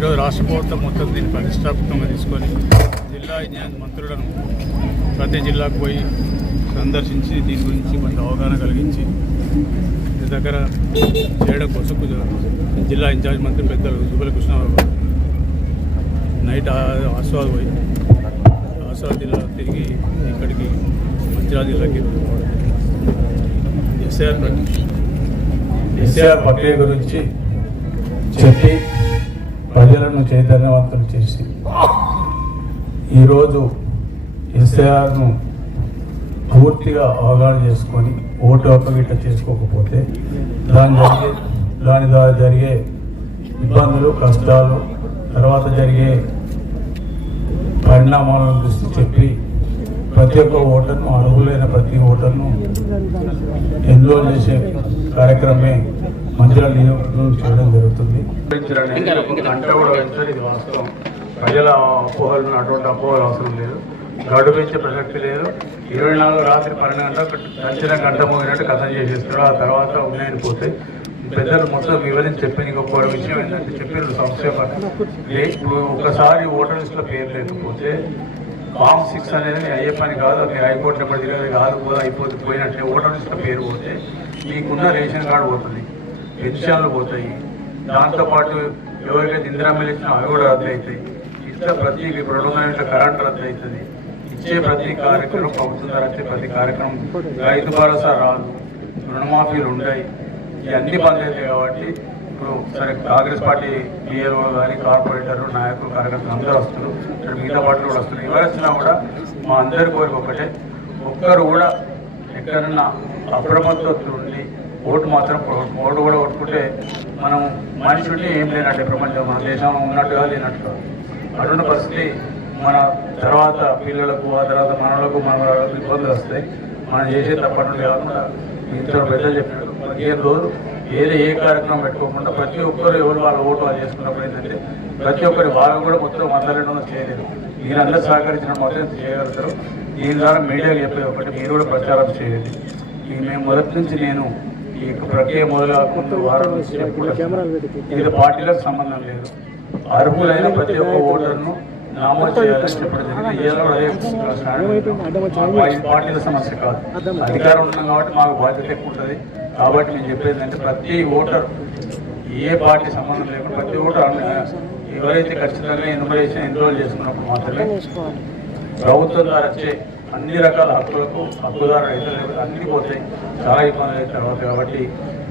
ఈరోజు రాష్ట్ర ప్రభుత్వం మొత్తం దీన్ని ప్రతిష్టాత్మకంగా తీసుకొని జిల్లా ఇంజనీరింగ్ మంత్రులను ప్రతి జిల్లాకు పోయి సందర్శించి దీని గురించి కొంత అవగాహన కలిగించి దీని దగ్గర చేయడం కోసం జిల్లా ఇన్ఛార్జ్ మంత్రి పెద్దలు జూపల్లి కృష్ణారావు నైట్ ఆస్వాద్ పోయి ఆస్వాద్ జిల్లా తిరిగి ఇక్కడికి మంచిర్యాల జిల్లాకి ఎస్ఆర్ ప్రక్రియ గురించి చెప్పి ప్రజలను చైతన్యవంతం చేసి ఈరోజు ఎస్ఐఆర్ను పూర్తిగా అవగాహన చేసుకొని ఓటు అప్పగిట్ట చేసుకోకపోతే దాని ద్వారా జరిగే ఇబ్బందులు కష్టాలు తర్వాత జరిగే పరిణామాలను దృష్టి చెప్పి ప్రతి ఒక్క ఓటర్ను అర్హులైన ప్రతి ఓటర్ను ఎన్రోల్ చేసే కార్యక్రమే మంచిర్యాల నియోజకవర్గం చేయడం జరుగుతుంది. గంట కూడా పెంచారు, ఇది వాస్తవం. ప్రజల అపోహలు అటువంటి అపోహలు అవసరం లేదు, గడువు పెంచే ప్రసక్తి లేదు. 24 రాత్రి 12 గంటలకు దంచిన గంట మోగినట్టు కథం చేసేస్తారు. ఆ తర్వాత ఉన్నాయని పోతే పెద్దలు మొత్తం వివరించి చెప్పిన ఇంకొక విషయం ఏంటంటే చెప్పిన సంక్షేమ ఇప్పుడు ఒకసారి ఓటర్ లిస్టులో పేరు లేకపోతే ఫామ్ 6 అనేది అయ్యే పని కాదు. అది హైకోర్టు ఎప్పుడు తిరిగేది కాదు, కూడా పోయినట్టే ఓటర్ లిస్టులో పేరు పోతే మీకున్న రేషన్ కార్డు పోతుంది, పెన్షన్లు పోతాయి, దాంతోపాటు ఎవరికైతే ఇందిరామిల్లు ఇచ్చినా అవి కూడా రద్దు అవుతాయి. ఇట్లా ప్రతి 200 యూనిట్ల కరెంట్ రద్దు అవుతుంది. ఇచ్చే ప్రతి కార్యక్రమం ప్రభుత్వం ద్వారా వచ్చే ప్రతి కార్యక్రమం రైతు భరోసా రాదు, రుణమాఫీలు ఉంటాయి, ఇవన్నీ బంద్ అవుతాయి. కాబట్టి ఇప్పుడు సరే కాంగ్రెస్ పార్టీ పిఎల్ఓ కానీ కార్పొరేటర్లు నాయకులు కార్యకర్తలు అందరూ వస్తారు, ఇక్కడ మిగతా పార్టీలు కూడా వస్తారు. ఎవరు వచ్చినా కూడా మా అందరి కోరిక ఒకటే, ఒక్కరు కూడా ఎక్కడన్నా అప్రమత్తత ఉండి ఓటు మాత్రం ఓటు కూడా కొట్టుకుంటే మనం మనుషుల్ని ఏం లేనట్టే ప్రపంచం, మన దేశంలో ఉన్నట్టుగా లేనట్టుగా అటువంటి పరిస్థితి మన తర్వాత పిల్లలకు ఆ తర్వాత మనలకు ఇబ్బందులు వస్తాయి. మనం చేసే తప్పట్లు కాకుండా ఇంట్లో పెద్దలు చెప్పినట్టు 15 రోజులు ఏ కార్యక్రమం పెట్టుకోకుండా ప్రతి ఒక్కరు ఎవరు వాళ్ళ ఓటు వాళ్ళు చేసుకున్నప్పుడు ఏంటంటే ప్రతి ఒక్కరి వాళ్ళు కూడా మొత్తం 102 చేయలేదు. మీరందరూ సహకరించిన మొత్తం చేయగలుగుతారు. దీని ద్వారా మీడియాకి చెప్పేది ఒకటి, మీరు కూడా ప్రచారం చేయండి. మేము మొదటి నుంచి నేను ఈ ప్రక్రియ మొదలు వారం నుంచి ఇది పార్టీలకు సంబంధం లేదు, అర్హులైన ప్రతి ఒక్క ఓటర్ను నామోదు చేయాలని చెప్పడం జరిగింది. పార్టీల సమస్య కాదు, అధికారం ఉన్నాం కాబట్టి మాకు బాధ్యత ఎక్కువ ఉంటుంది. కాబట్టి మేము చెప్పేది అంటే ప్రతి ఓటర్ ఏ పార్టీ సంబంధం లేకుండా ప్రతి ఓటర్ ఎవరైతే ఖచ్చితంగా ఎన్రోల్ చేసుకున్నప్పుడు మాత్రమే ప్రభుత్వం ద్వారా వచ్చే అన్ని రకాల హక్కులకు హక్కుదారు రైతులు అన్ని పోతాయి, చాలా ఇబ్బందులు అయిన తర్వాత. కాబట్టి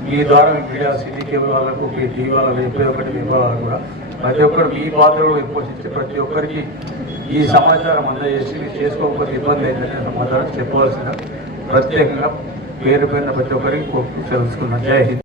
మీ ద్వారా మీడియా సిటీ కేబుల్ వాళ్ళకు టీవీ వాళ్ళకు చెప్పే ఒకటి విభాగాలు కూడా ప్రతి ఒక్కరు మీ పాత్ర కూడా పోషించి ప్రతి ఒక్కరికి ఈ సమాచారం అందజేసి మీరు చేసుకోకపోతే ఇబ్బంది అయిందనే సమాచారం చెప్పవలసిన ప్రత్యేకంగా పేరు ప్రతి ఒక్కరికి తెలుసుకున్నాం. జై హింద్.